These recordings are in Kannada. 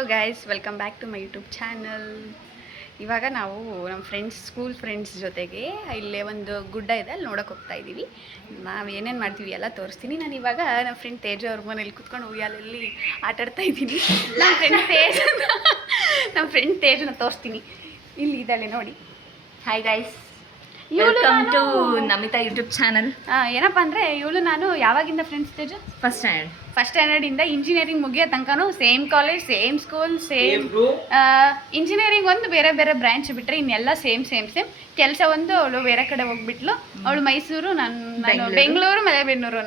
Hello guys, welcome back to my YouTube channel. ಇವಾಗ ನಾವು ನಮ್ಮ ಸ್ಕೂಲ್ ಫ್ರೆಂಡ್ಸ್ ಜೊತೆಗೆ ಇಲ್ಲೇ ಒಂದು ಗುಡ್ಡ ಇದೆ, ಅಲ್ಲಿ ನೋಡೋಕೆ ಹೋಗ್ತಾ ಇದ್ದೀವಿ. ನಾವು ಏನೇನು ಮಾಡ್ತೀವಿ ಎಲ್ಲ ತೋರಿಸ್ತೀನಿ. ನಾನು ಇವಾಗ ನಮ್ಮ ಫ್ರೆಂಡ್ ತೇಜು ಅವ್ರ ಮನೇಲಿ ಕುತ್ಕೊಂಡು ಉಯ್ಯಾಲಲ್ಲಿ ಆಟಾಡ್ತಾ ಇದ್ದೀನಿ. ನಮ್ಮ ಫ್ರೆಂಡ್ ತೇಜನ ತೋರಿಸ್ತೀನಿ. ಇಲ್ಲಿ ಇದ್ದಾಳೆ ನೋಡಿ. Hi guys, welcome to Namita YouTube channel. ಏನಪ್ಪ ಅಂದರೆ ಇವಳು ನಾನು ಯಾವಾಗಿಂದ ಫ್ರೆಂಡ್ಸ್ ತೇಜು? ಫಸ್ಟ್ ಸ್ಟ್ಯಾಂಡರ್ಡಿಂದ ಇಂಜಿನಿಯರಿಂಗ್ ಮುಗಿಯೋ ತನಕನೂ same college, same school, same engineering ಒಂದು ಬೇರೆ ಬೇರೆ ಬ್ರಾಂಚ್ ಬಿಟ್ಟರೆ ಇನ್ನೆಲ್ಲ ಸೇಮ್ ಕೆಲಸ ಒಂದು. ಅವಳು ಬೇರೆ ಕಡೆ ಹೋಗ್ಬಿಟ್ಲು. ಅವಳು ಮೈಸೂರು, ನಾನು ಬೆಂಗಳೂರು, ಮಲೆಬೆನ್ನೂರು.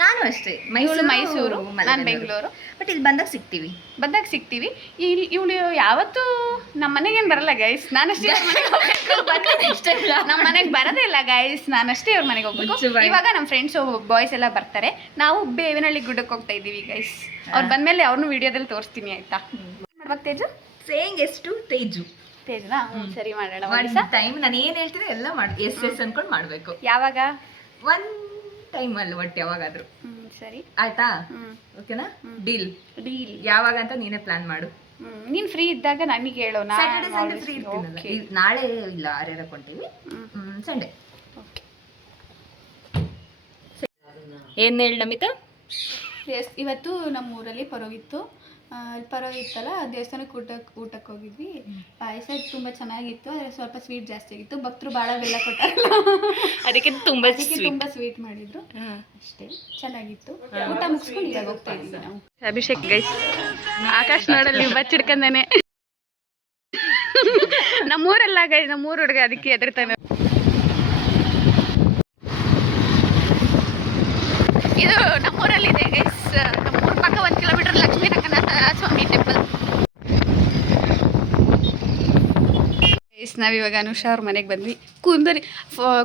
ನಾನು ಅಷ್ಟೇ, ಮೈಸೂರು, ನಾನು ಬೆಂಗಳೂರು. ಬಟ್ ಇಲ್ಲಿ ಬಂದಾಗ ಸಿಗ್ತೀವಿ. ಇವಳು ಯಾವತ್ತೂ ನಮ್ಮ ಮನೆಗೇನು ಬರಲ್ಲ ಗೈಸ್, ನಾನಷ್ಟೇ ನಮ್ಮ ಮನೆಗೆ ಬರೋದೇ ಇಲ್ಲ ಗೈಸ್, ನಾನಷ್ಟೇ ಅವ್ರ ಮನೆಗೆ ಹೋಗ್ಬೇಕು. ಇವಾಗ ನಮ್ಮ ಫ್ರೆಂಡ್ಸ್ ಬಾಯ್ಸ್ ಎಲ್ಲ ಬರ್ತಾರೆ. ನಾವು ಬೇವಿನಹಳ್ಳಿ ಗುಡ್ಡಕ್ಕೆ ಹೋಗ್ತಾ ಇದ್ದೀವಿ ಗೈಸ್. ಅವ್ರು ಬಂದಮೇಲೆ ಅವ್ರನ್ನೂ ವಿಡಿಯೋದಲ್ಲಿ ತೋರಿಸ್ತೀನಿ, ಆಯ್ತಾ? ಮಾಡ್ಬೇಕು ತೇಜು? ಸೇಯಿಂಗ್ ಎಷ್ಟು ತೇಜುನಾ? ಸರಿ, ಮಾಡೋಣ. ಟೈಮ್ ನಾನು ಏನು ಹೇಳ್ತೀನಿ ಎಲ್ಲ ಮಾಡಿ ಎಸ್ ಅನ್ಕೊಂಡು ಮಾಡಬೇಕು. ಯಾವಾಗ? ಒನ್ ಟೈಮಲ್ಲಿ ಒಟ್ಟು ಯಾವಾಗಾದರೂ. ಸರಿ, ಆಯ್ತಾ? ಓಕೆನಾ? ಡೀಲ್. ಯಾವಾಗ ಅಂತ ನೀನೇ ಪ್ಲಾನ್ ಮಾಡು. ನೀನು ಫ್ರೀ ಇದ್ದಾಗ ನನಗೆ ಹೇಳೋ. ಸ್ಯಾಟರ್ಡೆ ಸಂಡೇ ಫ್ರೀ ಇರ್ತೀನಲ್ಲ. ನಾಳೆ ಇಲ್ಲ, ಆರ್ಯರ ಕೊಂತೀವಿ. ಸಂಡೇ. ಓಕೆ. ಏನು ಹೇಳಿ ನಮಿತಾ? ಎಸ್, ಇವತ್ತು ನಮ್ಮ ಊರಲ್ಲಿ ಪರೋವಿತ್ತು. ಪರೋವಿತ್ತಲ್ಲ, ದೇವಸ್ಥಾನಕ್ಕೆ ಊಟಕ್ಕೆ ಹೋಗಿದ್ವಿ. ಪಾಯಸ ತುಂಬ ಚೆನ್ನಾಗಿತ್ತು, ಆದರೆ ಸ್ವಲ್ಪ ಸ್ವೀಟ್ ಜಾಸ್ತಿ ಆಗಿತ್ತು. ಭಕ್ತರು ಭಾಳ ಬೆಲ್ಲ ಕೊಟ್ಟಾರಲ್ಲ, ಅದಕ್ಕೆ ತುಂಬ ಸ್ವೀಟ್ ಮಾಡಿದ್ರು ಅಷ್ಟೇ. ಚೆನ್ನಾಗಿತ್ತು. ಊಟ ಮುಗಿಸ್ಕೊಂಡು ಇವಾಗ ಹೋಗ್ತಾ ಇದ್ದೀವಿ ನಾವು. ಅಭಿಷೇಕ್ ಗೈಸ್, ಆಕಾಶ್ ನೋಡಲ್ಲಿ ಬಚ್ಚಿಡ್ಕಂದೇನೆ. ನಮ್ಮೂರಲ್ಲ ಗೈ, ನಮ್ಮೂರು ಹುಡುಗ, ಅದಕ್ಕೆ ಎದುರ್ತಾನೆ. ಇದು ನಮ್ಮೂರಲ್ಲಿದೆ ಗೈಸ್. ನಮ್ಮೂರ ಪಕ್ಕ 1 ಕಿಲೋಮೀಟರ್ ಲಕ್ಷ್ಮೀ ರಂಗನಾಥ ಸ್ವಾಮಿ ಟೆಂಪಲ್. ಗೈಸ್, ನಾವಿವಾಗ ಅನುಷಾ ಅವ್ರ ಮನೆಗೆ ಬಂದ್ವಿ.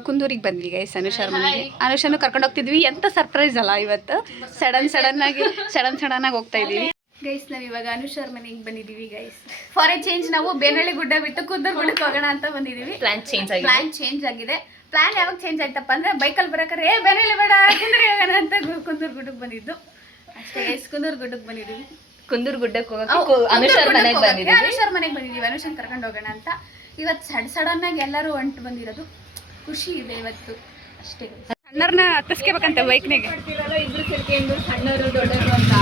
ಕುಂದೂರಿಗೆ ಬಂದ್ವಿ ಗೈಸ್, ಅನುಷಾ ಅವ್ರ ಮನೆಗೆ. ಅನುಷಾನು ಕರ್ಕೊಂಡು ಹೋಗ್ತಿದ್ವಿ. ಎಂತ ಸರ್ಪ್ರೈಸ್ ಅಲ್ಲ ಇವತ್ತು. ಸಡನ್ ಆಗಿ ಹೋಗ್ತಾ ಇದ್ದೀವಿ ಗೈಸ್. ನಾವು ಇವಾಗ ಅನುಷಾ ಅವ್ರ ಮನೆಗೆ ಬಂದಿದ್ದೀವಿ ಗೈಸ್. ಫಾರ್ ಎ ಚೇಂಜ್ ನಾವು ಬೇನಹಳ್ಳಿ ಗುಡ್ಡ ಬಿಟ್ಟು ಕುಂದೂರು ಗುಡ್ಡಕ್ಕೆ ಹೋಗೋಣ ಅಂತ ಬಂದಿದ್ದೀವಿ. ಪ್ಲಾನ್ ಚೇಂಜ್ ಆಗಿದೆ. ಪ್ಲಾನ್ ಯಾವಾಗ ಚೇಂಜ್ ಆಯ್ತಪ್ಪ ಅಂದ್ರೆ, ಬೈಕಲ್ಲಿ ಬರೋಕ್ರೆ ಬೇನಹಳ್ಳಿ ಬೇಡ ಕುಂದೂರು ಹೋಗೋಣ ಅಂತ ಕುಂದೂರು ಗುಡ್ಡಕ್ಕೆ ಬಂದಿದ್ದು ಅಷ್ಟೇ ಗೈಸ್. ಕುಂದೂರು ಗುಡ್ಡಕ್ಕೆ ಬಂದಿದ್ದೀವಿ. ಕುಂದೂರು ಗುಡ್ಡಕ್ಕೆ ಹೋಗೋಕೆ ಅನುಷಾರ್ ಮನೆಗೆ ಬಂದಿದ್ದೀವಿ. ಅನುಷಾನ್ ಕರ್ಕೊಂಡು ಹೋಗೋಣ ಅಂತ. ಇವತ್ತು ಸಡನ್ ಆಗಿ ಎಲ್ಲರೂ ಹೊಂಟು ಬಂದಿರೋದು. ಖುಷಿ ಇದೆ ಇವತ್ತು ಅಷ್ಟೇ. ಸಣ್ಣವ್ರನ್ನ ಹತ್ತಿಸ್ಕೋಬೇಕಂತ ಬೈಕ್ನಾಗೆ. ಇಬ್ರು ಸೇರ್ಕೊಂಡು ಸಣ್ಣವರು ದೊಡ್ಡವರು ಅಂತ.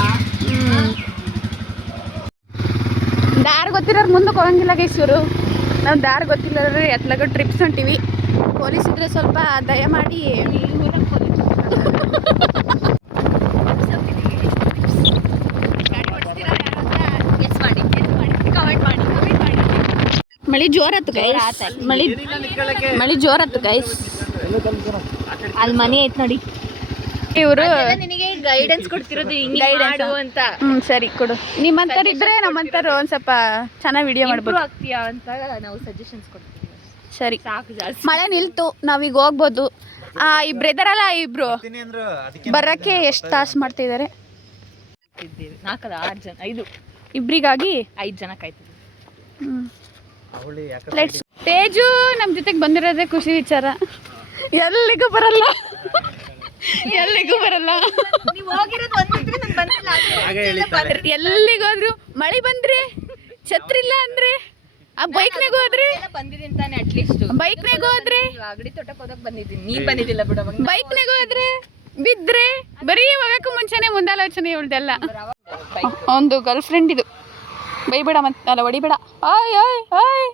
ದಾರಿ ಗೊತ್ತಿರೋರು ಮುಂದಕ್ಕೆ ಹೋಗಂಗಿಲ್ಲ ಗೈಸ್. ಇವರು ನಾವು ದಾರಿ ಗೊತ್ತಿಲ್ಲದ್ರೆ ಎತ್ಲಾಗ ಟ್ರಿಪ್ಸ್ ಹೊಂಟಿವಿ. ಪೊಲೀಸ್ ಇದ್ರೆ ಸ್ವಲ್ಪ ದಯ ಮಾಡಿ. ಮಳಿ ಜೋರತ್ತು ಗೈಸ್, ಮಳಿ ಜೋರತ್ತು ಗೈಸ್. ಅಲ್ಲಿ ಮನೆ ಐತ್ ನೋಡಿ. ಇವರು ನಿನಗೆ ಗೈಡೆನ್ಸ್ ಕೊಡ್ತಿರೋದು ಅಂತ. ಸರಿ ಕೊಡು. ನಿಮ್ಮಂತವ್ರು ಇದ್ರೆ ನಮ್ಮಂತವ್ರು ಒಂದ್ ಸ್ವಲ್ಪ ಚೆನ್ನಾಗಿ ವಿಡಿಯೋ ಮಾಡ್ಬೋದು ಆಗ್ತೀಯಾ ಅಂತ ನಾವು ಸಜೆಷನ್ಸ್ ಕೊಡ್ತೀವಿ. ಸರಿ, ಮಳೆ ನಿಲ್ತು, ನಾವೀಗ ಹೋಗ್ಬೋದು. ಇಬ್ರು ಇದಾರಲ್ಲ, ಇಬ್ರು ಬರಕ್ಕೆ ಎಷ್ಟು ತಾಸು ಮಾಡ್ತಿದ್ದಾರೆ? 6 ಜನ, 5 ಇಬ್ರಿಗಾಗಿ 5 ಜನ ಕಾಯ್ತಿದ್ವಿ. ತೇಜು ನಮ್ಮ ಜೊತೆಗೆ ಬಂದಿರೋದೇ ಖುಷಿ ವಿಚಾರ. ಎಲ್ಲಿಗೂ ಬರಲ್ಲ. ಎಲ್ಲಿಗೋದ್ರು ಮಳೆ ಬಂದ್ರೆ, ಛತ್ರಿ ಇಲ್ಲ ಅಂದ್ರೆ, ಆ ಬೈಕ್ನಾಗ ಹೋದ್ರೆ ಬಂದಿದ್ದೀನಿ ತಾನೆ. ಅಟ್ಲೀಸ್ಟ್ ಬೈಕ್ನಾಗ ಹೋದ್ರೆ, ಅಗಡಿ ತೋಟಕ್ಕೆ ಹೋದಕ್ಕೆ ಬಂದಿದ್ದೀನಿ. ನೀನ್ ಬಂದಿದ್ದಿಲ್ಲ ಬಿಡ. ಬೈಕ್ನಾಗ ಹೋದ್ರೆ ಬಿದ್ರೆ ಬರೀ ಹೋಗಕ್ಕೂ ಮುಂಚೆನೆ ಮುಂದಾಲೋಚನೆ ಉಳ್ದೆಲ್ಲ. ಒಂದು ಗರ್ಲ್ ಫ್ರೆಂಡ್ ಇದು. ಬೈಬೇಡ ಅಲ್ಲ, ಹೊಡಿಬೇಡ. ಆಯ್ ಆಯ್ ಆಯ್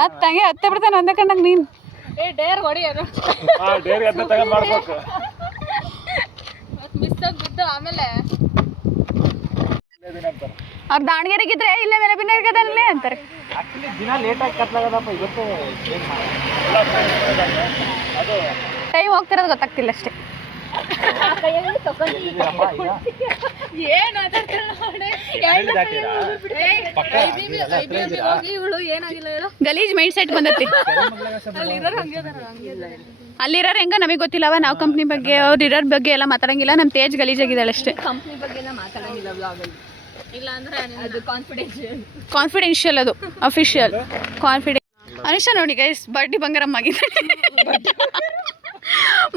ಮತ್ತೆ ಹಂಗೆ ಹತ್ತೆ ಬಿಡ್ತಾನೆ ಒಂದೇ ಕಣ್ಣಾಗ ನೀನು. ಡೇರ್ ಹೊಡಿಯೋದು ಮಿಸ್ ಆಗ್ಬಿಟ್ಟು ಆಮೇಲೆ ಅವ್ರು ದಾವಣಗೆರೆಗಿದ್ರೆ ಇಲ್ಲೇ ಮೇಲೆ ಬಿನ್ನರ್ಗದಲ್ಲೇ ಅಂತಾರೆ. ಟೈಮ್ ಹೋಗ್ತಿರೋದು ಗೊತ್ತಾಗ್ತಿಲ್ಲ ಅಷ್ಟೇ. ಗಲೀಜ್ ಮೈಂಡ್ ಸೆಟ್ ಬಂದತಿ. ಅಲ್ಲಿರೋರು ಹೆಂಗ ನಮಗೆ ಗೊತ್ತಿಲ್ಲವ. ನಾವು ಕಂಪ್ನಿ ಬಗ್ಗೆ, ಅವ್ರು ಇರೋರ್ ಬಗ್ಗೆ ಎಲ್ಲ ಮಾತಾಡಂಗಿಲ್ಲ. ನಮ್ಮ ತೇಜ್ ಗಲೀಜಾಗಿದ್ದಾಳೆ ಅಷ್ಟೇ. ಕಂಪ್ನಿ ಬಗ್ಗೆ ಎಲ್ಲ ಮಾತಾಡಂಗಿಲ್ಲ ಬ್ಲಾಗಲ್ಲಿ. ಇಲ್ಲ ಅಂದ್ರೆ ಅದು ಕಾನ್ಫಿಡೆನ್ಷಿಯಲ್, ಅದು ಅಫಿಷಿಯಲ್ ಕಾನ್ಫಿಡೆನ್ಸ್. ಅನುಷಾ ನೋಡಿ ಗೈಸ್, ಬಡ್ಡಿ ಬಂಗಾರಮ್ಮ ಆಗಿದ್ದಾಳೆ.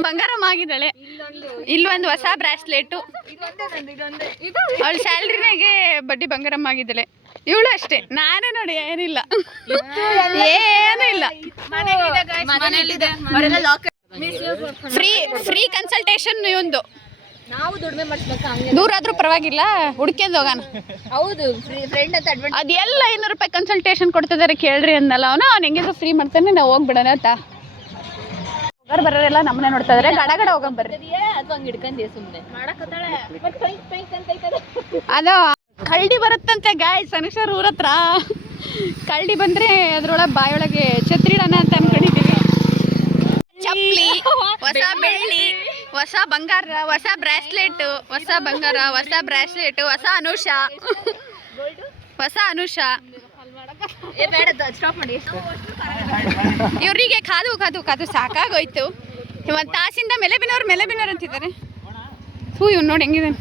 ಬಂಗಾರಮ್ಮ ಆಗಿದ್ದಾಳೆ. ಇಲ್ಲೊಂದು ಹೊಸ ಬ್ರಾಸ್ಲೆಟು. ಅವಳ ಸ್ಯಾಲ್ರಿನಾಗೆ ಬಡ್ಡಿ ಬಂಗಾರಮ್ಮ ಆಗಿದ್ದಾಳೆ. ಇವಳು ಅಷ್ಟೇ. ನಾನೇ ನೋಡಿ ಏನಿಲ್ಲ, ಏನೂ ಇಲ್ಲ. ಫ್ರೀ ಕನ್ಸಲ್ಟೇಷನ್ ಒಂದು. ನಾವು ದುಡಿಮೆ ಮಾಡಿಸ್ಬೇಕಾ? ದೂರ ಆದ್ರೂ ಪರವಾಗಿಲ್ಲ, ಹುಡ್ಕೊಂಡು ಹೋಗೋಣ. ಹೌದು, ಫ್ರೆಂಡ್ ಅಂತ ಅಡ್ವಾಂಟೇಜ್. ಅದೆಲ್ಲ 500 ರೂಪಾಯಿ ಕನ್ಸಲ್ಟೇಷನ್ ಕೊಡ್ತಿದ್ದಾರೆ ಕೇಳ್ರಿ ಅಂದಲ್ಲ ಅವನು. ಹೆಂಗಿದ್ರು ಫ್ರೀ ಮಾಡ್ತಾನೆ, ನಾವು ಹೋಗ್ಬಿಡೋಣ ಅಂತ. ಹೋಗಾರ ಬರೋರೆಲ್ಲ ನಮ್ಮನೆ ನೋಡ್ತಾ ಇದಾರೆ. ಗಡ ಹೋಗಂಬರ್ರಿ. ಅದು ಹಂಗೆ ಹಿಡ್ಕೊಂಡೆ ಸುಮ್ಮನೆ ಮಾಡಕತ್ತಾಳೆ. ಅದು ಕಳ್ಳಿ ಬರುತ್ತಂತೆ ಗಾಯ್ಸ್, ಅನುಷರ್ ಊರ ಹತ್ರ. ಕಳ್ಳಿ ಬಂದ್ರೆ ಅದ್ರೊಳಗೆ ಬಾಯೊಳಗೆ ಛತ್ರಿ ಇಡೋಣ ಅಂತ ಅನ್ಕೊಂಡಿದ್ದೀವಿ. ಚಪ್ಪಲಿ, ಹೊಸ ಬೆಳ್ಳಿ, ಹೊಸ ಬಂಗಾರ, ಹೊಸ ಬ್ರಾಸ್ಲೆಟ್, ಹೊಸ ಬಂಗಾರ, ಹೊಸ ಬ್ರಾಸ್ಲೆಟ್, ಹೊಸ ಅನುಷ. ಇವರಿಗೆ ಕಾದು ಸಾಕಾಗೋಯ್ತು. ಒಂದು ತಾಸಿಂದ ಮೇಲೆ ಬಿನೋರು ಅಂತಿದ್ದಾರೆ. ಇವ್ ನೋಡಿ ಹೆಂಗಿದೆ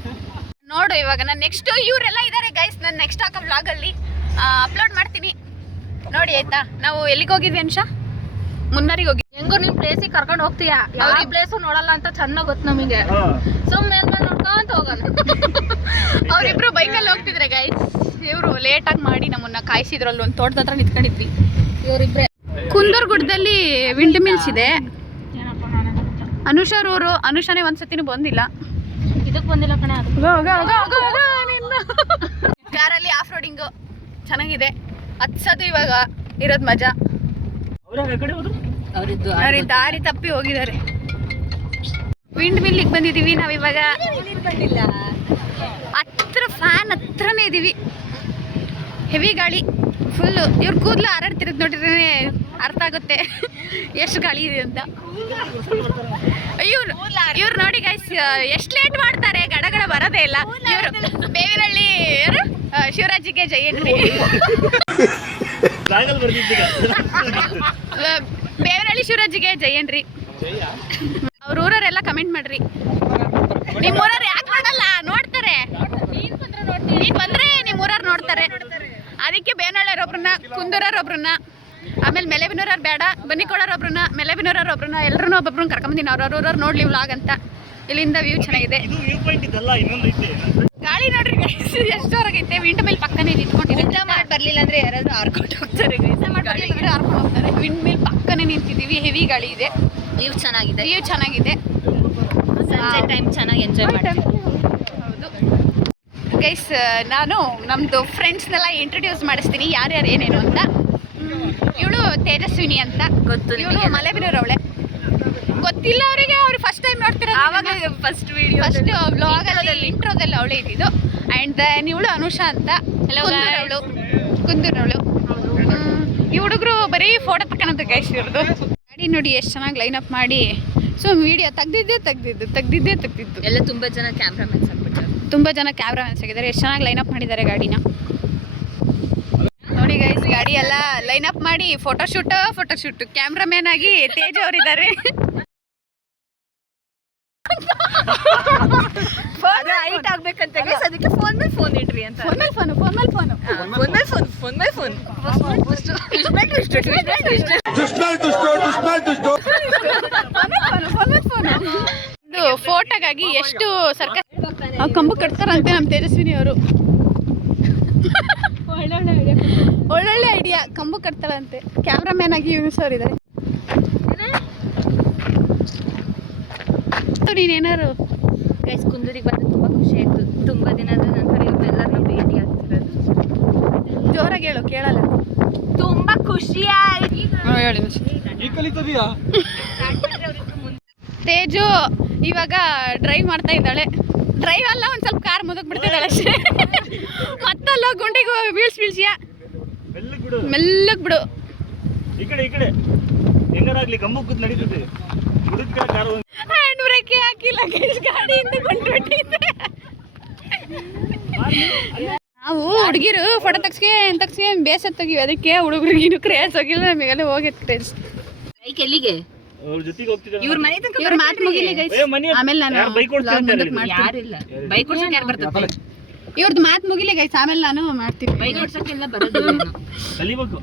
ನೋಡು. ಇವಾಗ ನಾನು ನೆಕ್ಸ್ಟ್ ಇವರೆಲ್ಲ ಇದ್ದಾರೆ ಗೈಸ್. ನಾನು ನೆಕ್ಸ್ಟ್ ಹಾಕೋ ವ್ಲಾಗಲ್ಲಿ ಅಪ್ಲೋಡ್ ಮಾಡ್ತೀನಿ ನೋಡಿ, ಆಯ್ತಾ? ನಾವು ಎಲ್ಲಿಗೆ ಹೋಗಿದ್ವಿ ಅನ್ಷಾ? ಮುನ್ನಾರಿಗೆ ಹೋಗಿ. ಹೆಂಗೋ ನಿಮ್ ಪ್ಲೇಸಿಗೆ ಕರ್ಕೊಂಡು ಹೋಗ್ತೀಯ. ಯಾವ ಪ್ಲೇಸು ನೋಡಲ್ಲ ಅಂತ ಚೆನ್ನಾಗಿ ಗೊತ್ತು ನಮಗೆ. ಸುಮ್ಮನೆ ನೋಡ್ಕೊಂತ ಹೋಗೋಣ. ಅವರಿಬ್ರು ಬೈಕಲ್ಲಿ ಹೋಗ್ತಿದ್ರೆ ಗೈಸ್. ಇವರು ಲೇಟಾಗಿ ಮಾಡಿ ನಮ್ಮನ್ನ ಕಾಯಿಸಿದ್ರಲ್ಲಿ ಒಂದು ತೋಟದ ಹತ್ರ ನಿಂತ್ಕೊಂಡಿದ್ವಿ. ಇವರಿಬ್ರೆ ಕುಂದರ್ಗುಡ್ಡದಲ್ಲಿ ವಿಂಡ್ ಮಿಲ್ಸ್ ಇದೆ. ಅನುಷರ್ ಊರು. ಅನುಷಾನೇ ಒಂದ್ಸತಿನೂ ಬಂದಿಲ್ಲ. ಇದಕ್ಕೆ ಬಂದಿಲ್ಲ ಕಣೆ. ಕಾರಲ್ಲಿ ಆಫ್ ರೋಡಿಂಗು ಚೆನ್ನಾಗಿದೆ. ಹತ್ಸೋದು ಇವಾಗ ಇರೋದು ಮಜಾ. ಅವ್ರಿಗೆ ದಾರಿ ತಪ್ಪಿ ಹೋಗಿದ್ದಾರೆ. ವಿಂಡ್ ಮಿಲ್ಲಿಗೆ ಬಂದಿದ್ದೀವಿ ನಾವಿವಾಗ. ಹತ್ರ ಫ್ಯಾನ್ ಹತ್ರನೇ ಇದ್ದೀವಿ. ಹೆವಿ ಗಾಳಿ ಫುಲ್ಲು. ಇವ್ರ ಕೂದಲು ಹಾರಾಡ್ತಿರೋದು ನೋಡಿದ್ರೆ ಅರ್ಥ ಆಗುತ್ತೆ ಎಷ್ಟು ಗಾಳಿ ಇದೆ ಅಂತ. ಇವ್ರು ನೋಡಿ ಗೈಸ್, ಎಷ್ಟು ಲೇಟ್ ಮಾಡ್ತಾರೆ. ಗಡಗಡ ಬರೋದೇ ಇಲ್ಲ. ಇವರು ಬೇವಿನಹಳ್ಳಿ ಶಿವರಾಜಿಗೆ ಜಯನ್ರಿ. ಬೇವಿನಹಳ್ಳಿ ಶಿವರಾಜಿಗೆ ಜಯನ್ರಿ. ಅವ್ರ ಊರವರೆಲ್ಲ ಕಮೆಂಟ್ ಮಾಡ್ರಿ. ನಿಮ್ಮ ಊರವ್ರು ಯಾಕೆ ಮಾಡಲ್ಲ? ನೋಡ್ತಾರೆ. ನೀನ್ ಬಂದ್ರೆ ನಿಮ್ಮ ಊರವ್ರು ನೋಡ್ತಾರೆ. ಅದಕ್ಕೆ ಬೇವಿನಹಳ್ಳಿಯವ್ರೊಬ್ರನ್ನ, ಕುಂದೂರವ್ರೊಬ್ರನ್ನ, ಆಮೇಲೆ ಮೆಲೆಬಿನೂರವ್ರು ಬೇಡ, ಬನ್ನಿಕೋಳವ್ರೊಬ್ರನ್ನ, ಮೆಲೆಬಿನೂರವ್ರೊಬ್ರನ್ನ, ಎಲ್ಲರೂ ಒಬ್ಬೊಬ್ರನ್ನ ಕರ್ಕೊಂಬಂದಿನಿ. ಅವ್ರವ್ರವ್ರು ನೋಡ್ಲಿ ವ್ಲಾಗ್ ಅಂತ. ಇಲ್ಲಿಂದ ವ್ಯೂ ಚೆನ್ನಾಗಿದೆ. ಗಾಳಿ ನೋಡ್ರಿ ಗೈಸ್ ಎಷ್ಟು ಹೊರಗೈತೆ. Wind mill ಪಕ್ಕನೇ ನಿಂತ್ಕೊಂಡಿದ್ದೀವಿ. ಬರ್ಲಿಲ್ಲ ಅಂದ್ರೆ ಯಾರಾದ್ರೂ ಹಾರ್ಕೊಂಡು ಹೋಗ್ತಾರೆ. ಹಾರ್ಕೊಂಡು ಹೋಗ್ತಾರೆ. ವಿಂಡ್ ಮಿಲ್ ಪಕ್ಕನೇ ನಿಂತಿದ್ದೀವಿ. ಹೆವಿ ಗಾಳಿ ಇದೆ. ವ್ಯೂ ಚೆನ್ನಾಗಿದೆ. ಸಂಜೆ ಟೈಮ್ ಚೆನ್ನಾಗಿ ಎಂಜಾಯ್ ಮಾಡ್ತೀವಿ. ಹೌದು ಗೈಸ್, ನಾನು ನಮ್ಮದು ಫ್ರೆಂಡ್ಸ್ನೆಲ್ಲ ಇಂಟ್ರೊಡ್ಯೂಸ್ ಮಾಡಿಸ್ತೀನಿ ಯಾರ್ಯಾರು ಏನೇನು ಅಂತ. ಇವಳು ತೇಜಸ್ವಿನಿ ಅಂತ ಗೊತ್ತು. ಇವಳು ಮಲೆಬಿನೂರವಳೆ. ಗೊತ್ತಿಲ್ಲ ಅವರಿಗೆ. ಅವ್ರು ಫಸ್ಟ್ ಟೈಮ್ ನೋಡ್ತಿರೋದು. ಆವಾಗ ಫಸ್ಟ್ ವ್ಲಾಗಲ್ಲಿ ಇಂಟ್ರೋದಲ್ಲಿ ಅವಳೇ ಇದ್ದಿದ್ದು. ಆ್ಯಂಡ್ ದೆನ್ ಇವಳು ಅನುಷಾ ಅಂತ ಕುಂದೂರವಳು. ಈ ಹುಡುಗರು ಬರೀ ಫೋಟೋ ತಕ್ಕನಂತ ಗೈಸ್ ಇವ್ರದ್ದು. ಗಾಡಿ ನೋಡಿ ಎಷ್ಟು ಚೆನ್ನಾಗಿ ಲೈನ್ ಅಪ್ ಮಾಡಿ. ಸೊ ವಿಡಿಯೋ ತೆಗ್ದಿದ್ದು ಎಲ್ಲ ತುಂಬ ಜನ ಕ್ಯಾಮ್ರಾಮನ್ಸ್ ಆಗ್ಬಿಟ್ಟಾರೆ. ತುಂಬ ಜನ ಕ್ಯಾಮ್ರಾಮನ್ಸ್ ಆಗಿದ್ದಾರೆ. ಎಷ್ಟು ಚೆನ್ನಾಗಿ ಲೈನ್ ಅಪ್ ಮಾಡಿದ್ದಾರೆ ಗಾಡಿನ ನೋಡಿ ಗೈಸ್. ಗಾಡಿ ಎಲ್ಲ ಲೈನ್ ಅಪ್ ಮಾಡಿ ಫೋಟೋಶೂಟ್ ಕ್ಯಾಮ್ರಾಮ್ಯಾನ್ ಆಗಿ ತೇಜ್ ಅವರಿದ್ದಾರೆ. ಹೈಟ್ ಆಗ್ಬೇಕಂತ ಅದಕ್ಕೆ ಫೋನ್ ಇಡ್ರಿ ಅಂತ. ಫೋನ್ ಫೋಟೋಗಾಗಿ ಎಷ್ಟು ಸರ್ಕಸ್ ಕಂಬ ಕಟ್ತಾರಂತೆ ನಮ್ಮ ತೇಜಸ್ವಿನಿ ಅವರು. ಒಳ್ಳೊಳ್ಳೆ ಐಡಿಯಾ. ಕಂಬ ಕಟ್ತಾರಂತೆ. ಕ್ಯಾಮ್ರಾಮ್ಯಾನ್ ಆಗಿ ಯೂಸ್ ಅವರಿದ್ದಾರೆ. ನೀನೇನಾರು ಗೈಸ್ ಕುಂದೂರಿಗೆ ಬಂದು ತುಂಬ ಖುಷಿ ಆಯಿತು. ತುಂಬ ದಿನದ ನಂತರ ಇವರೆಲ್ಲರನ್ನೂ ಭೇಟಿ ಆಗ್ತಿರೋದು. ಜೋರಾಗಿ ಹೇಳು, ಕೇಳಲ್ಲ. ತುಂಬ ಖುಷಿ ಆಯ್ತು. ಹೇಳಿ. ತೇಜು ಇವಾಗ ಡ್ರೈವ್ ಮಾಡ್ತಾ ಇದ್ದಾಳೆ. ಡ್ರೈವ್ ಅಲ್ಲ, ಒಂದು ಸ್ವಲ್ಪ ಕಾರ್ ಮುದಕ್ ಬಿಡ್ತಿದ್ದಾಳೆ ಅಷ್ಟೇ. ಮತ್ತಲ್ಲ ಗುಂಡಿಗೆ ಬೀಳ್ಸಿಯಾ ಮೆಲ್ಲಗ್ ಬಿಡು. ಈ ಕಡೆ ಹೆಂಗಾರಾಗ್ಲಿ ಕಂಬಕ್ಕೆ ನಡೀತದೆ. ಹ್ಯಾಂಡ್ ಬ್ರೇಕ್ ಹಾಕಿಲ್ಲ ಗೈಸ್. ಗಾಡಿಯಿಂದ ಕೊಂಡ್ಬಿಟ್ಟಿದ್ದೆ. ನಾವು ಹುಡುಗಿರು ಫೋಟೋ ತಗ್ಸ್ಕೆ ಬೇಸತ್ ಹೋಗಿವಿ. ಅದಕ್ಕೆ ಹುಡುಗರಿಗಿನ್ನು ಕ್ರೇಜ್ ಹೋಗಿಲ್ಲ. ನಮಗೆಲ್ಲ ಹೋಗಿತ್ತು ಕ್ರೇಜ್. ಬೈಕ್ ಎಲ್ಲಿಗೆ? ಅವ್ರ ಜೊತೆಗೆ ಹೋಗ್ತಿದ್ದಾರೆ. ಇವ್ರ ಮನೆ ತನಕ ಇವ್ರ ಮಾತು ಮುಗಿಲಿ ಗೈಸ್. ಆಮೇಲೆ ನಾನು ಬೈಕ್ ಓಡಿಸ್ತಾರೆ. ಯಾರಿಲ್ಲ ಬೈಕ್ ಓಡಿಸಕ್ಕೆ. ಯಾರು ಬರ್ತಾರೆ? ಇವ್ರದ್ದು ಮಾತು ಮುಗಿಲಿ ಗೈಸ್, ಆಮೇಲೆ ನಾನು ಮಾಡ್ತೀನಿ. ಬೈಕ್ ಓಡಿಸಕ್ಕೆಲ್ಲ ಬರೋದಿಲ್ಲ. ಕಲಿಬೇಕು.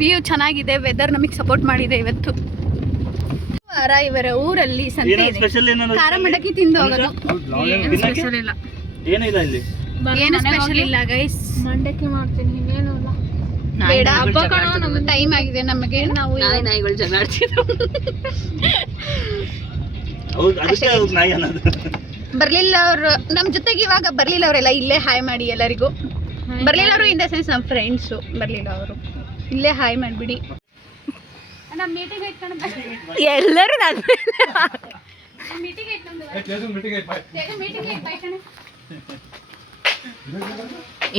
ವ್ಯೂ ಚೆನ್ನಾಗಿದೆ. ವೆದರ್ ನಮಗೆ ಸಪೋರ್ಟ್ ಮಾಡಿದೆ ಇವತ್ತು. ಇವರ ಊರಲ್ಲಿ ಸಂತೆ ಏನೋ ಇದೆ. ಸ್ಪೆಷಲ್ ಏನೋ ಖಾರ ಮಂಡಕ್ಕಿ ತಿಂದು ಹೋಗೋದು. ತಿನ್ನಕ್ಕೆ? ಸ್ಪೆಷಲ್ ಇಲ್ಲ. ಏನಿಲ್ಲ ಇಲ್ಲಿ. ಏನು ಸ್ಪೆಷಲ್ ಇಲ್ಲ ಗೈಸ್. ಮಂಡಕ್ಕಿ ಮಾಡ್ತೀನಿ, ಇನ್ನೇನು ಇಲ್ಲ. ಬೇಡ, ಹಬ್ಬ ಕಣೋ, ನಮ್ದು ಟೈಮ್ ಆಗಿದೆ ನಮಗೆ. ನಾವು ನಾಯಿಗಳು ಜಗಳ ಆಡ್ತಿದ್ರು. ಹೌದು, ಅದಕ್ಕೆ ಅವ್ರು ನಾಯಿ ಅನ್ನೋದು. ಬರ್ಲಿಲ್ಲ ಅವ್ರು ನಮ್ ಜೊತೆಗೆ, ಇವಾಗ ಬರ್ಲಿಲ್ಲ ಅವರೆಲ್ಲ. ಇಲ್ಲೇ ಹಾಯ್ ಮಾಡಿ ಎಲ್ಲರಿಗೂ. ಬರ್ಲಿಲ್ಲ ಅವರು ಇನ್ ದ ಸೆನ್ಸ್ ನಮ್ಮ ಫ್ರೆಂಡ್ಸು ಬರ್ಲಿಲ್ಲ ಅವರು. ಇಲ್ಲೇ ಹಾಯ್ ಮಾಡಿಬಿಡಿ. ಎಲ್ಲರೂ ನಾನು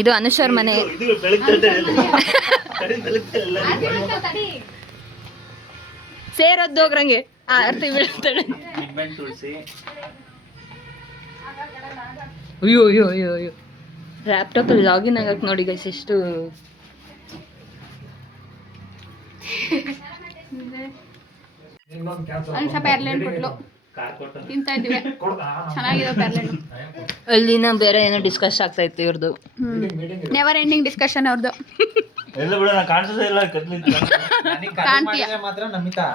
ಇದು ಅನುಷರ್ ಮನೆ. ಇದು ಬೆಳಗ್ತದೆ ಎಲ್ಲ. ಸೇರೊದ್ದೋಗ್ರಂಗೆ ಆರ್ತಿ ಬೀಳ್ತಾಳೆ. ತುಳಸಿ ಅಯ್ಯೋ ಅಯ್ಯೋ ಅಯ್ಯೋ ಅಯ್ಯೋ. ಲ್ಯಾಪ್ಟಾಪಲ್ಲಿ ಲಾಗಿನ್ ಆಗಕ್ಕೆ ನೋಡಿ ಗೈಸ್ ಎಷ್ಟು. ಅನುಷಾ ಪೇರ್ಲೆಂಡ್ ಕೊಟ್ಲು, ತಿಂತಾ ಇದ್ವಿ. ಚೆನ್ನಾಗಿದೆ ಪೇರ್ಲೆಂಡ್. ಅಲ್ಲಿನ ಬೇರೆ ಏನೋ ಡಿಸ್ಕಸ್ ಆಗ್ತಾ ಇತ್ತು ಇವ್ರದ್ದು. ನೆವರ್ ಎಂಡಿಂಗ್ ಡಿಸ್ಕಷನ್ ಅವ್ರದ್ದು. ಎಲ್ಲ ಬಿಡ, ನಾ ಕಾಣಿಸೋದೇ ಇಲ್ಲ ಕತ್ಲಿಂದ. ಕಾಣ್ತೀಯ ಮಾತ್ರ ನಮಿತಾ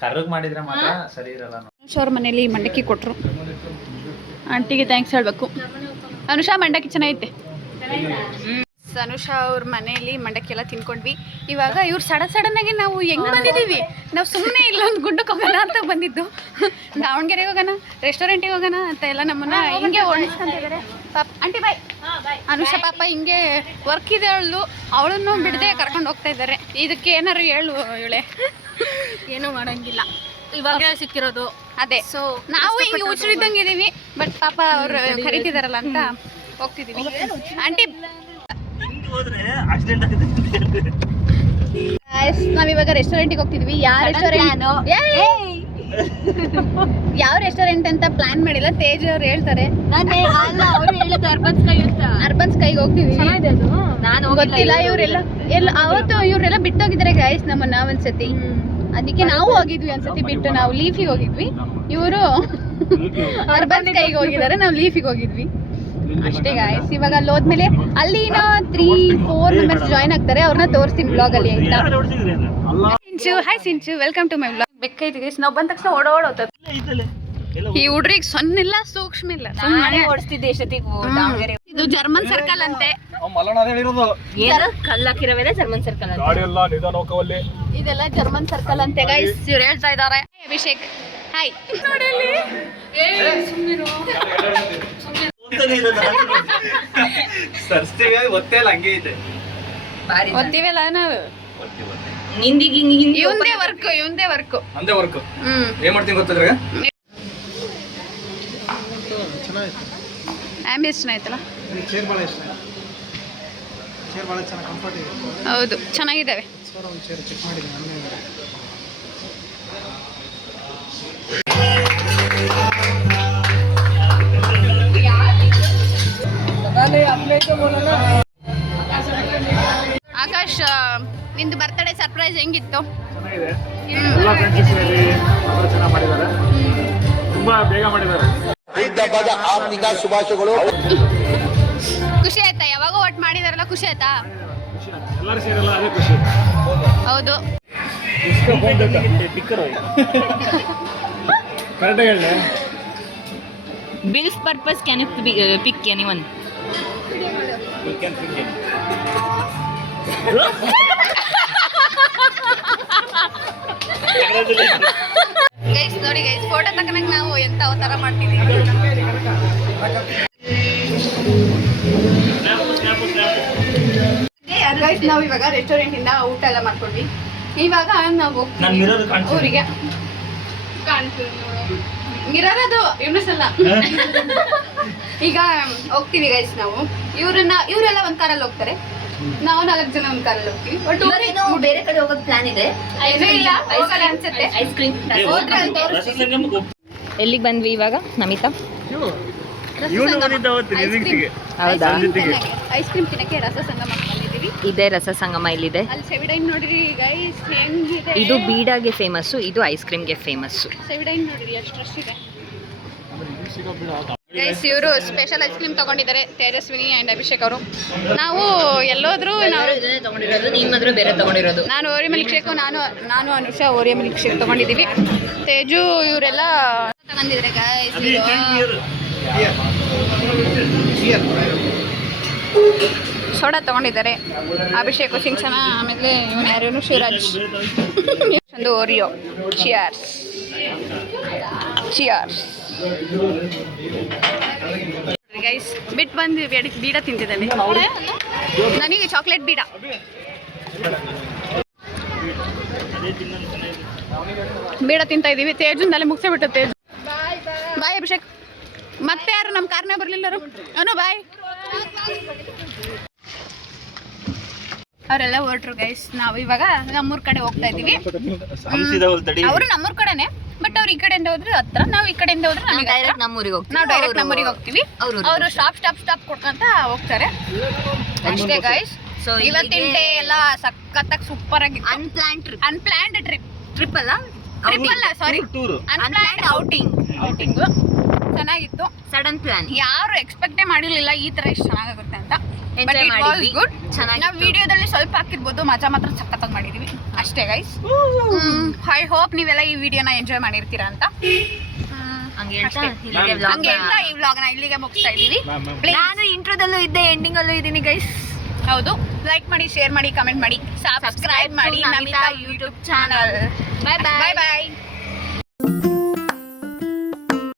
ಕರ್ರಗ್ ಮಾಡಿದ್ರೆ ಮಾತ್ರ ಸರಿ ಇರಲ್ಲ. ಅನುಷಾ ಅವ್ರ ಮನೇಲಿ ಮಂಡಕ್ಕಿ ಕೊಟ್ರು. ಆಂಟಿಗೆ ಥ್ಯಾಂಕ್ಸ್ ಹೇಳ್ಬೇಕು. ಅನುಷಾ ಮಂಡಕ್ಕಿ ಚೆನ್ನಾಗೈತೆ. ಅನುಷಾ ಅವ್ರ ಮನೆಯಲ್ಲಿ ಮಂಡಕ್ಕಿ ಎಲ್ಲ ತಿನ್ಕೊಂಡ್ವಿ. ಇವಾಗ ಇವ್ರು ಸಡನ್ ಆಗಿ ನಾವು ಹೆಂಗ್ ಬಂದಿದ್ದೀವಿ, ನಾವು ಸುಮ್ಮನೆ ಇಲ್ಲೊಂದು ಗುಡ್ಡಕ್ಕೆ ಹೋಗೋಣ ಅಂತ ಬಂದಿದ್ದು. ದಾವಣಗೆರೆಗೆ ಹೋಗೋಣ, ರೆಸ್ಟೋರೆಂಟಿಗೆ ಹೋಗೋಣ ಅಂತ ಎಲ್ಲ ನಮ್ಮನ್ನ ಹಿಂಗೆ ಓಡಿಸ್ಕೊಂತಿದ್ದಾರೆ. ಪಾಪ ಆಂಟಿ ಬಾಯ್. ಅನುಷಾ ಪಾಪ ಹಿಂಗೆ ವರ್ಕ್ ಇದೆ ಅವಳನ್ನು ಬಿಡದೆ ಕರ್ಕೊಂಡು ಹೋಗ್ತಾ ಇದ್ದಾರೆ. ಇದಕ್ಕೆ ಏನಾರು ಹೇಳು ಇವಳೆ. ಏನೂ ಮಾಡಂಗಿಲ್ಲ, ಇವಾಗ ಸಿಕ್ಕಿರೋದು. ಅದೇ ಸೊ ನಾವು ಹಿಂಗೆ ಹುಚ್ಚರಿದ್ದಂಗೆ ಇದೀವಿ. ಬಟ್ ಪಾಪ ಅವ್ರು ಕರೀತಿದಾರಲ್ಲ ಅಂತ ಹೋಗ್ತಿದೀವಿ. ಆಂಟಿ ಹಿಂಗೆ ಹೋದ್ರೆ ಆಕ್ಸಿಡೆಂಟ್ ಆಗುತ್ತೆ. ನಾವಿವಾಗ ರೆಸ್ಟೋರೆಂಟಿಗೆ ಹೋಗ್ತಿದ್ವಿ. ಯಾವ ರೆಸ್ಟೋರೆಂಟ್ ಅಂತ ಪ್ಲಾನ್ ಮಾಡಿಲ್ಲ. ತೇಜ್ ಅವ್ರು ಹೇಳ್ತಾರೆ. ಅರ್ಬನ್ ಸ್ಕೈಗೆ ಹೋಗ್ತಿದ್ವಿ. ನಾನು ಗೊತ್ತಿಲ್ಲ. ಇವರೆಲ್ಲ ಅವತ್ತು ಇವರೆಲ್ಲ ಬಿಟ್ಟೋಗಿದ್ದಾರೆ ಗೈಸ್ ನಮ್ಮನ್ನ ಒಂದ್ಸತಿ. ಅದಕ್ಕೆ ನಾವು ಹೋಗಿದ್ವಿ ಒಂದ್ಸತಿ ಬಿಟ್ಟು. ನಾವು ಲೀಫಿಗೆ ಹೋಗಿದ್ವಿ, ಇವರು ಅರ್ಬನ್ ಸ್ಕೈಗೆ ಹೋಗಿದ್ದಾರೆ, ನಾವು ಲೀಫಿಗೆ ಹೋಗಿದ್ವಿ ಅಷ್ಟೇ ಗಾಯ್ಸ್. ಇವಾಗ ಅಲ್ಲಿ ಹೋದ್ಮೇಲೆ ಅಲ್ಲಿನ 3-4 ಮೆಂಬರ್ಸ್ ಜಾಯ್ನ್ ಆಗ್ತಾರೆ. ಅವ್ರನ್ನ ತೋರಿಸ್ತೀನಿ ಬ್ಲಾಗ್ ಅಲ್ಲಿ ಆಯ್ತಾ. ಯಾರು ಹೊಡ್ಸಿದ್ರಿ ಅದನ್ನ? Sinchu, hi Sinchu, welcome to my blog. ಬೆಕ್ಕೈತಿ ಗೈಸ್. ನಾವು ಬಂದ ತಕ್ಷಣ ಓಡೋತದ. ಐತಲೆ ಎಲ್ಲ ಈ ಹುಡ್ರಿಗೆ ಸೊನ್ನಿಲ್ಲ ಸೂಕ್ಷ್ಮ ಇಲ್ಲ. ಓಡಿಸ್ತಿದ್ದೆ ಎಷ್ಟೊತ್ತಿಗೂ. ಇದು ಜರ್ಮನ್ ಸರ್ಕಲ್ ಅಂತೆ. ಕಲ್ಲಾಕಿರವೇನೆ ಜರ್ಮನ್ ಸರ್ಕಲ್ ಅಂತ. ಇದೆಲ್ಲ ಜರ್ಮನ್ ಸರ್ಕಲ್ ಅಂತೆ ಗೈಸ್. ಇವ್ರು ಹೇಳ್ತಾ ಇದ್ದಾರೆ. ಅಭಿಷೇಕ್ ಹಾಯ್. ನೋಡಿ ಅಲ್ಲಿ. ಸರ್ಸ್ತಿಗೆ ಗೊತ್ತೇ ಇಲ್ಲ, ಹಂಗೆ ಇದೆ. ಓದ್ತೀವಲ್ಲ ನಾವು. ಹಿಂದಿಗೆ ಇವಂದೇ ವರ್ಕ್ ಅಂದೇ ವರ್ಕ್ ಏನ್ ಮಾಡ್ತೀನಿ ಗೊತ್ತಿದ್ರೆ ಆಂಬಿಯನ್ಸ್ ಚೆನ್ನಾಯ್ತಲ್ಲ. ಚೇರ್ ಭಾಳ ಇಷ್ಟ. ಚೇರ್ ಭಾಳ ಚೆನ್ನಾಗಿ ಕಂಫರ್ಟ್ ಇದೆ. ಹೌದು ಚೆನ್ನಾಗಿದ್ದಾವೆ. ಸರ್ ಒಂದು ಚೇರ್ ಚೆಕ್ ಮಾಡಿದ್ದೀನಿ. ಆಕಾಶ್, ನಿಂದು ಬರ್ತಡೇ ಸರ್ಪ್ರೈಸ್ ಹೆಂಗಿತ್ತು? ಚೆನ್ನಾಗಿದೆ. ಎಲ್ಲ ಫ್ರೆಂಡ್ಸ್ ಸೇರಿ ತುಂಬ ಚೆನ್ನಾಗಿ ಮಾಡಿದ್ದಾರೆ. ತುಂಬಾ ಬೇಗ ಮಾಡಿದ್ದಾರೆ. ಖುಷಿ ಆಯ್ತಾ? ಯಾವಾಗ ಒಟ್ಟು ಮಾಡಿದಾರಲ್ಲ ಖುಷಿ ಆಯ್ತಾ? ಎಲ್ಲರೂ ಸೇರಲ್ಲ, ಅದೇ ಖುಷಿ. ಹೌದು. ಕರೆಕ್ಟಾಗಿ ಹೇಳಿ. Bill's purpose, can you pick anyone? Guys ನೋಡಿ ಗೈಸ್, ಫೋಟೋ ತಕ್ಕನಾಗ ನಾವು ಎಂತ ಅವತಾರ ಮಾಡ್ತೀವಿ. ಗೈಸ್ ನಾವು ಇವಾಗ ರೆಸ್ಟೋರೆಂಟ್ ಇಂದ ಊಟ ಎಲ್ಲ ಮಾಡ್ಕೊಂಡ್ವಿ. ಇವಾಗ ನಾವು ನಾನು ಮಿರರ್ ಕಾಣಿಸ್ತೀನಿ. ಊರಿಗೆ ಕಾಣ್ತೀವಿ. ಮಿರರ್ ಅದು ಯೂನಿಸ್ ಅಲ್ಲ. ಈಗ ಹೋಗ್ತೀವಿ ಗೈಸ್ ನಾವು. ಇವರೆಲ್ಲ ಒಂದ್ ಕಾರಲ್ಲಿ ಹೋಗ್ತಾರೆ, ನಾವು 4 ಜನ ಒಂದ್ ಕಾರಲ್ಲಿ ಹೋಗ್ತೀವಿ. ಒಟ್ಟು ಬೇರೆ ಕಡೆ ಹೋಗೋದು ಪ್ಲಾನ್ ಇದೆ. ಅನ್ಸುತ್ತೆ. Ice cream. ಹೋದ್ರೆ ಅಲ್ಲಿ ತೋರಿಸ್ತೀನಿ. ರಸಸಂಗಮಕ್ಕೆ ಹೋಗ್ತೀವಿ. ಎಲ್ಲಿಗೆ ಬಂದ್ವಿ ಇವಾಗ ನಮಿತಾ? ಇವನು ಬಂದಿದ್ದ ಅವತ್ತು ಲಿವಿಂಗ್ಸಿಗೆ. ಹೌದಾ? ಐಸ್ ಕ್ರೀಮ್ ತಿನ್ನಕ್ಕೆ ರಸ ಸಂಗಮ ಬಂದಿದ್ದೀವಿ. ಇದೇ ರಸ ಸಂಗಮ ಇಲ್ಲಿದೆ. ಅಲ್ಲಿ ಸೆವಿಡೈನ್ ನೋಡ್ರಿ ಗೈಸ್ ಹೆಂಗಿದೆ. ಇದು ಬೀಡಾಗೆ ಫೇಮಸ್ಸು, ಇದು ಐಸ್ ಕ್ರೀಮ್ಗೆ ಫೇಮಸ್ಸು. ಸೆವಿಡೈನ್ ನೋಡ್ರಿ ಎಷ್ಟು ರಶ್ ಇದೆ. ಗೈಸ್ ಇವರು ಸ್ಪೆಷಲ್ ಐಸ್ ಕ್ರೀಮ್ ತಗೊಂಡಿದ್ದಾರೆ ತೇಜಸ್ವಿನಿ ಆ್ಯಂಡ್ ಅಭಿಷೇಕ್ ಅವರು. ನಾವು ಎಲ್ಲೋದ್ರು ನಾವು ತಗೊಂಡಿರೋದು, ನೀನ್ ಮಾತ್ರ ಬೇರೆ ತಗೊಂಡಿರೋದು. ನಾನು ಓರಿಯೋ ಮಿಲ್ಕ್ ಶೇಕು, ನಾನು ಅನುಷಾ ಓರಿಯೋ ಮಿಲ್ಕ್ ಶೇಕ್ ತಗೊಂಡಿದ್ದೀವಿ. ತೇಜು ಇವರೆಲ್ಲ ತಗೊಂಡಿದ್ದಾರೆ ಗೈಸ್. ಸೋಡಾ ತಗೊಂಡಿದ್ದಾರೆ. ಅಭಿಷೇಕ್ ಸಿಂಗ್ಸನ, ಆಮೇಲೆ ಇವನು ಯಾರು ಶಿವರಾಜ್ ಒಂದು ಓರಿಯೋ. Cheers cheers guys. ಬಿಟ್ಟು ಬಂದು ಬೀಡ ತಿಂತಿದ್ದಾನೆ. ನನಗೆ ಚಾಕ್ಲೇಟ್ ಬೀಡ. ಬೀಡ ತಿಂತಾ ಇದ್ದೀವಿ. ತೇಜುಂದಲ್ಲೇ ಮುಗಿಸೇ ಬಿಟ್ಟು ತೇಜು. ಬಾಯ್ ಅಭಿಷೇಕ್. ಮತ್ತೆ ಯಾರು ನಮ್ಮ ಕಾರ್ನೇ ಬರಲಿಲ್ಲರು? ಅನು ಬಾಯ್. ಅವರೆಲ್ಲ ಹೊರಟ್ರು ಗೈಸ್. ನಾವು ಇವಾಗ ನಮ್ಮೂರ ಕಡೆ ಹೋಗ್ತಾ ಇದ್ದೀವಿ. ಅವರು ನಮ್ಮೂರ ಕಡೆನೆ, ಬಟ್ ಅವ್ರು ಈ ಕಡೆಯಿಂದ ಹೋದ್ರೆ ಹತ್ರ, ನಾವು ಈ ಕಡೆಯಿಂದ ಹೋದ್ರೆ ನಮಗೆ ಡೈರೆಕ್ಟ್ ನಮ್ಮೂರಿಗೆ ಹೋಗ್ತೀವಿ. ನಾವು ಡೈರೆಕ್ಟ್ ನಮ್ಮೂರಿಗೆ ಹೋಗ್ತೀವಿ. ಅವರು ಸ್ಟಾಪ್ ಕೊಡ್ಕೊಂತ ಹೋಗ್ತಾರೆ ಅಷ್ಟೇ ಗೈಸ್. ಸೊ ಇವತ್ತಿನ ಡೇ ಎಲ್ಲ ಸಖತ್ತಾಗಿ ಸೂಪರ್ ಆಗಿ ಅನ್ಪ್ಲಾನ್ಡ್ ಟ್ರಿಪ್ ಅಲ್ಲ, ಸಾರಿ ಅನ್ಪ್ಲಾನ್ಡ್ ಔಟಿಂಗ್ ಚೆನ್ನಾಗಿತ್ತು. ಸಡನ್ ಪ್ಲಾನ್, ಯಾರು ಎಕ್ಸ್ಪೆಕ್ಟೇ ಮಾಡಿರ್ಲಿಲ್ಲ ಈ ತರ ಇಷ್ಟು ಚೆನ್ನಾಗಾಗುತ್ತೆ ಅಂತ. ಎಂಜಾಯ್ ಮಾಡಿದ್ವಿ. ಗುಡ್. ನಾವು ವಿಡಿಯೋದಲ್ಲಿ ಸ್ವಲ್ಪ ಹಾಕಿರ್ಬೋದು, ಮಜಾ ಮಾತ್ರ ಸಖತ್ತಾಗಿ ಮಾಡಿದೀವಿ ಅಷ್ಟೇ ಗೈಸ್. ಐ ಹೋಪ್ ನೀವೆಲ್ಲ ಈ ವಿಡಿಯೋನ ಎಂಜಾಯ್ ಮಾಡಿರ್ತೀರಾ ಅಂತ ಹಂಗೆ ಹೇಳ್ತಾ ಈ ವ್ಲಾಗ್ನ ಇಲ್ಲಿಗೆ ಮುಗಿಸ್ತಾ ಇದ್ದೀವಿ. ನಾನು ಇಂಟ್ರೋದಲ್ಲೂ ಇದ್ದೆ, ಎಂಡಿಂಗ್ ಅಲ್ಲೂ ಇದ್ದೀನಿ ಗೈಸ್. ಹೌದು, ಲೈಕ್ ಮಾಡಿ, ಶೇರ್ ಮಾಡಿ, ಕಮೆಂಟ್ ಮಾಡಿ, ಸಬ್ಸ್ಕ್ರೈಬ್ ಮಾಡಿ ನಮಿತಾ ಯೂಟ್ಯೂಬ್ ಚಾನಲ್. ಬಾಯ್ ಬಾಯ್.